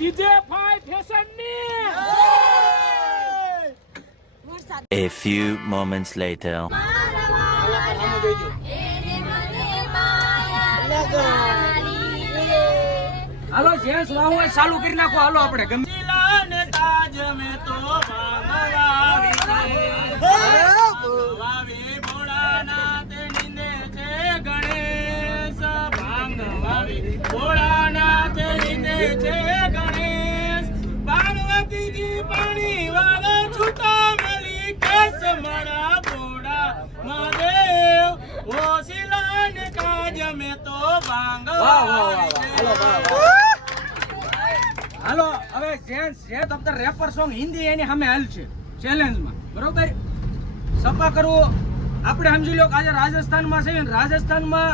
DJ ફાઈ fashion ની A few moments later. હાલો જેન્સ વાહુ હોય ચાલુ કરી નાખો હાલો આપણે ગમીલા ને તાજ મે તો વાવી ભોળાનાથ નિંદે છે ગણેશ ભાંગ વાવી ભોળાનાથ નિંદે છે ગણેશ પાર્વતીજી પાણી વાવે છૂટા મળી કેસ મારા ભોળા મહાદેવ ઓ શિલા ને કાજ મે તો ભાંગ હાલો હવે જે તમતર રેપર સોંગ હિન્દી એની સામે હાલ છે ચેલેન્જમાં બરોબર સપા કરવું આપણે સમજી લો કે આજે રાજસ્થાનમાં છે ને રાજસ્થાનમાં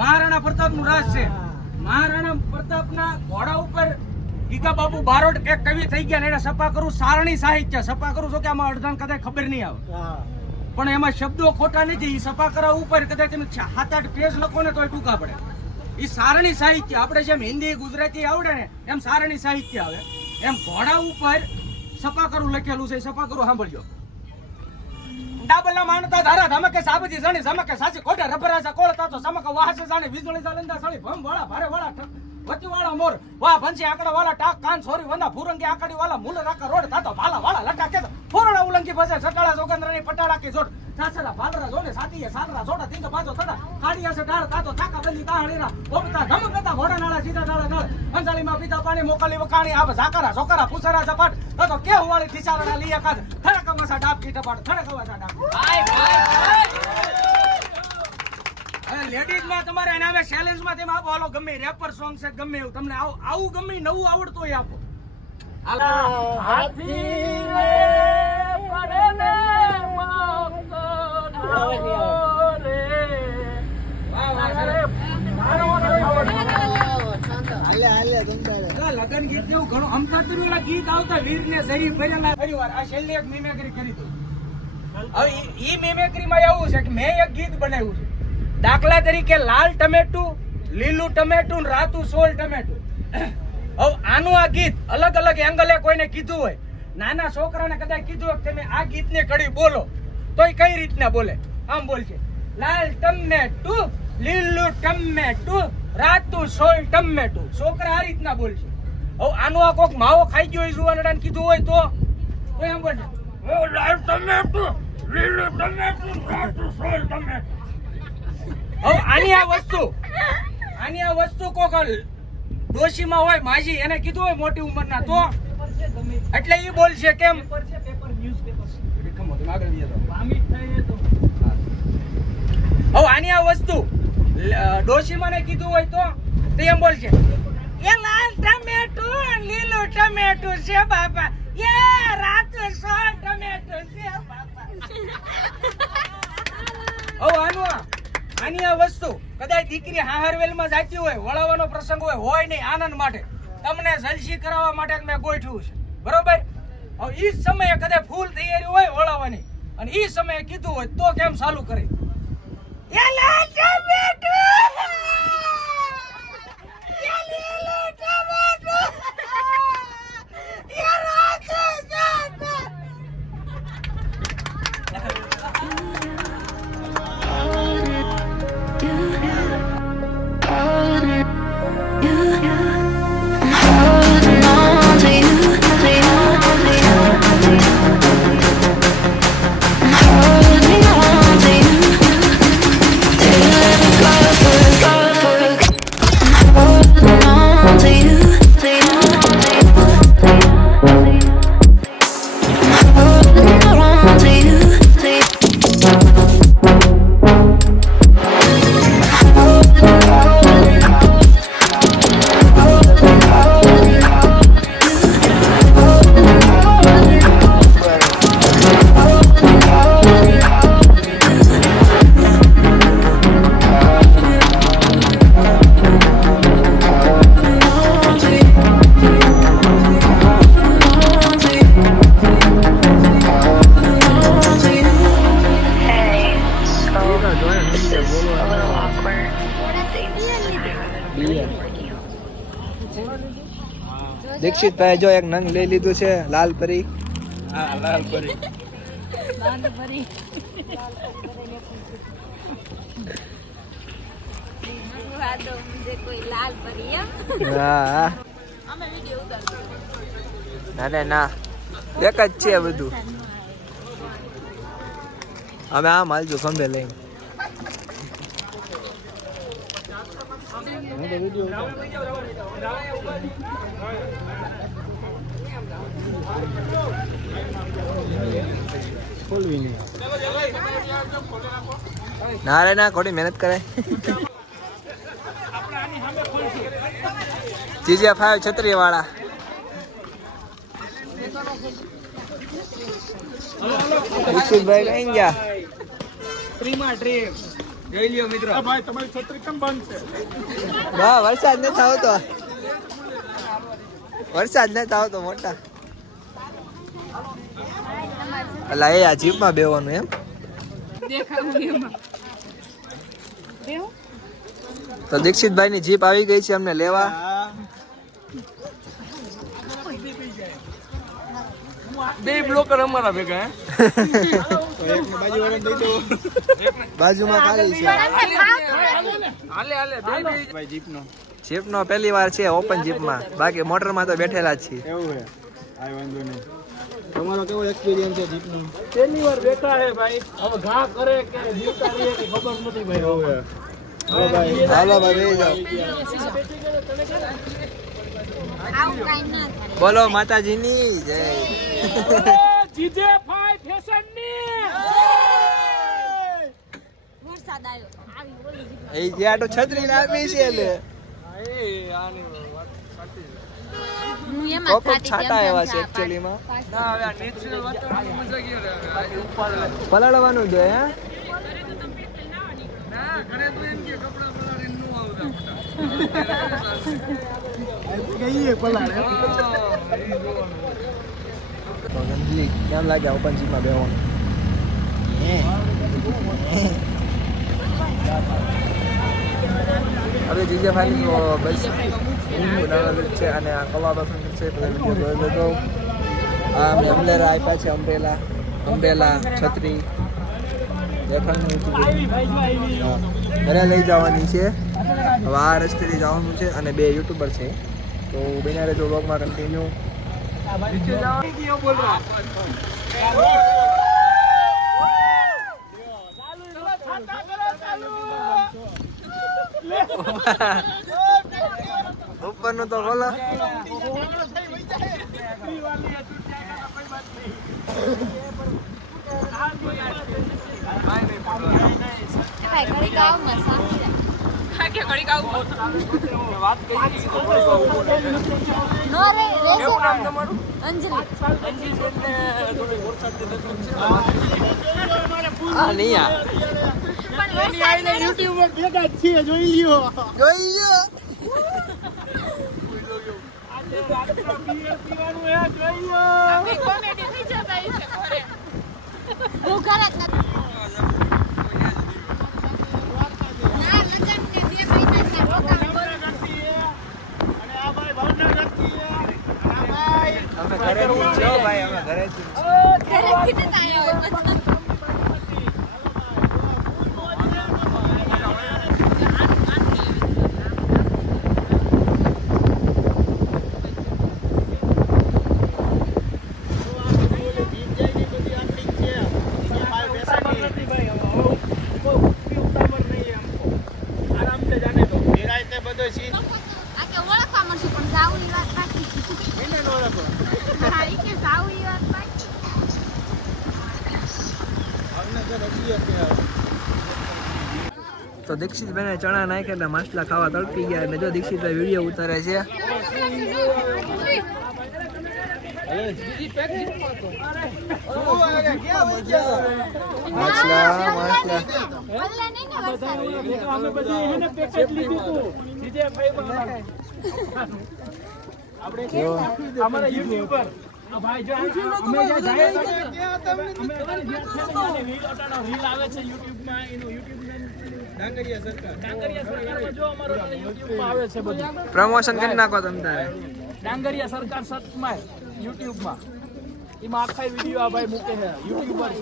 મહારાણા પ્રતાપનું રાજ છે મહારાણા પ્રતાપના ઘોડા ઉપર ગીગા બાબુ બારોટ એક કવિ થઈ ગયા ને એને સપા કરવું સારણી સાહિત્ય સપા કરું છો કે આમાં અડધાન કદાચ ખબર નહીં આવે પણ એમાં શબ્દો ખોટા નથી સપા કરવા ઉપર કદાચ તમે 7-8 પેજ લખો ને તોય ટૂંકા પડે એ સારણી સાહિત્ય આપણે જેમ હિન્દી ગુજરાતી આવડે ને એમ સારણી સાહિત્ય આવે એમ ઘોડા ઉપર સપા કરું લખેલું છે સપા કરું સાંભળજો ડાબલા માનતા ધારા ધમકે સાબજી જણી ધમકે સાચી કોઠે રબરાજા કોળતા તો સમકે વાહસે જાણે વીજળી જાલંદા સાળી ભમ વાળા ભારે વાળા વચ્ચે વાળા મોર વાહ ભંસી આકડા વાળા ટાક કાન છોરી વંદા ફુરંગી આકડી વાળા મૂલ રાકા રોડ થાતો ભાલા વાળા લટા કે ફોરડા ઉલંગી ફસે સટાળા જોગંદ્રની પટાડા કે જોડ સાસરા ભાલરા જોને સાતીએ સાદરા જોડા તીંગ બાજો થડા કાડિયા સે ડાળ તાતો થાકા બંદી તાહણીરા ઓપતા ધમકતા ઘોડા નાળા સીધા ડાળા ડાળ અંજાલીમાં પીતા પાણી મોકલી વકાણી આવ ઝાકરા ઝોકરા ફુસરા ઝપાટ તો કે હુવાળી ઠીસારડા લીયા કાદ થડકમસા ડાબ કી ટપાટ થડકવાસા ડાબ હાય હાય લેડીઝ માં તમારે નામે ચેલેન્જ માં તેમ આપો હાલો ગમે રેપર સોંગ છે ગમે એવું તમને આવું ગમે નવું આવડતું હોય આપો હાથી રે પડે ને માંગતો રે લગન ગીત જેવું ઘણું અમથા તમે ગીત આવતા વીર ને જરી ભરેલા પરિવાર આ છેલ્લે એક મિમેક્રી કરી દો હવે ઈ મિમેક્રી માં એવું છે કે મેં એક ગીત બનાવ્યું છે દાખલા તરીકે લાલ ટમેટું લીલું ટમેટું રાતું સોલ ટમેટું હવે આનું આ ગીત અલગ અલગ એંગલે કોઈને કીધું હોય નાના છોકરાને કદાચ કીધું હોય તમે આ ગીતને કડી બોલો તોય કઈ રીતના બોલે આમ બોલશે લાલ ટમેટું લીલું ટમેટું રાતું સોલ ટમેટું છોકરા આ રીતના બોલશે હવે આનું આ કોક માવો ખાઈ ગયો હોય જુવાનડાને કીધું હોય તો એમ બોલશે ઓ લાલ ટમેટું લીલું ટમેટું રાતું સોલ ટમેટું હવે આની આ વસ્તુ કોક ડોશીમાં હોય માજી એને કીધું હોય મોટી ઉંમરના તો એટલે ઈ બોલશે કેમ હવે આની આ વસ્તુ ડોશીમાં ને કીધું હોય તો એમ બોલશે એ લાલ ટમેટું લીલું ટમેટું છે બાપા એ રાત સોળ ટમેટું છે બાપા હવે આની આ વસ્તુ કદાચ દીકરી હાહરવેલ માં જાતી હોય વળાવવાનો પ્રસંગ હોય નહીં આનંદ માટે તમને જલસી કરાવવા માટે મેં ગોઠવ્યું છે બરોબર હવે ઈ સમયે કદાચ ફૂલ તૈયારી હોય વળાવવાની અને ઈ સમયે કીધું હોય તો કેમ ચાલુ કરે એ લાલ ટમેટું એ લીલું ટમેટું એ રાત દીક્ષિતભાઈ જો એક નંગ લઈ લીધું છે લાલ પરી. હા લાલ પરી હા ના ના એક જ છે બધું. હવે આમ હાલજો ખંભે લઈને. ના રે ના ખોટી મહેનત કરે. જીજે 5 છત્રી વાળા. દીક્ષિતભાઈ કઈ ગયા? ટ્રીમ જોઈ લ્યો મિત્રો. ભાઈ તમારી છત્રી કેમ બંધ છે? વાહ વરસાદ નથી આવતો. વરસાદ નથી આવતો મોટા. અલા એ આ જીપમાં બેવાનું એમ? તો દીક્ષિતભાઈ ની જીપ આવી ગઈ છે અમને લેવા. બે બ્લોકર અમારા ભેગા બાજુમાં ખાલી છે. જીપ નો પહેલી વાર છે ઓપન જીપમાં. બાકી મોટર માં તો બેઠેલા જ છીએ. તમારો કેવો એક્સપિરિયન્સ છે જીપનો? પહેલી વાર બેઠા હે ભાઈ. હવે ઘા કરે કે જીવતા રહીએ કે ખબર નથી ભાઈ. હાલો ભાઈ બેહી જાઓ. બોલો માતાજીની જય. જીજે ફાઈ ફેશન ની વરસાદ આવ્યો. એ જે આટો છત્રી લાવી છે એટલે હું એમાં કોક થાતી છાંટા તેમ એવા તેમ છે ચા એકચ્યુઅલી માં. ના હવે આ નેચરલ વાતાવરણ મજા ગયો રે ઉપર પલાળવાનું દે હે. ના ઘરે તો એમ કે કપડા પલાળીને નો આવતા કહીએ પલાળે. તો ગંદલી કેમ લાગ્યા ઓપન જીપમાં બેવાનું? હવે જીજે ફાઈલ બસ હું બનાવેલું છે અને આ કલા પસંદ છે બધા વિડીયો જોઈ લેજો. આ અમને અમ્બ્રેલા આપ્યા છે. અમ્બ્રેલા છત્રી દેખાડનું હતું. ઘરે લઈ જવાની છે. હવે આ રસ્તેથી જવાનું છે અને 2 યુટ્યુબર છે તો બિના રહેજો વ્લોગમાં કન્ટિન્યુ. બોલ રહા ઉપરનું તો બોલો. ભાઈ ઘડી ગાવ મસા કે ઘડી ગાવ વાત કરી નો રે કેવું નામ તમારું? અંજલિ અંજી છે ને થોડી વરસાદ દે આ નહીં આ પણ વરસાદ યુટ્યુબ પર ભેગા જ છીએ, જોઈ લ્યો. જોઈ લ્યો. પીવાનું હે જોઈ લો. કોમેડી થઈ જતા છે ઘરે હું ઘરે જ નથી. ના લગન કે 2 મહિના છે રોકાણ બોલ. અને આ ભાઈ ભાવનગર થી છે. આ ભાઈ અમે ઘરેથી જ છો ભાઈ. અમે ઘરેથી જ. ઘરેથી જ આવ્યા હોય બધા. આ કે ઓળખવા મળશે પણ જાવું ઈ વાત બાકી. હા ઈ કે જાવું ઈ વાત બાકી. તો દીક્ષિતભાઈને ચણા નાખ્યા એટલે માછલા ખાવા તડપી ગયા. અને જો દીક્ષિતભાઈ વિડીયો ઉતારે છે. માછલા માછલા બદલે નહીં ને વરસાદ. અમે બધી એને પેકેજ લીધું તું જીજે ભાઈ આપણે અમારા YouTube પર આ ભાઈ જો અમે જ્યાં જાય અમે રીલ આવે છે YouTube માં. એનું YouTube નામ ડાંગરિયા સરકારમાં જો અમારો YouTube માં આવે છે બધું. પ્રમોશન કરી નાખો તમે તારે. ડાંગરિયા સરકાર સચમાં યુટ્યુબમાં એમાં આખા વિડીયો આ ભાઈ મૂકે છે યુટ્યુબર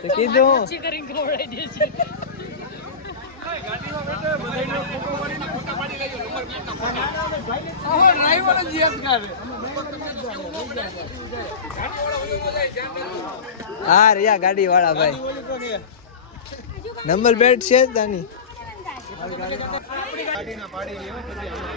છે કીધું હા રિયા ગાડી વાળા ભાઈ નંબર પ્લેટ છે જ તાની ગાડીના પાડી લેવા પછી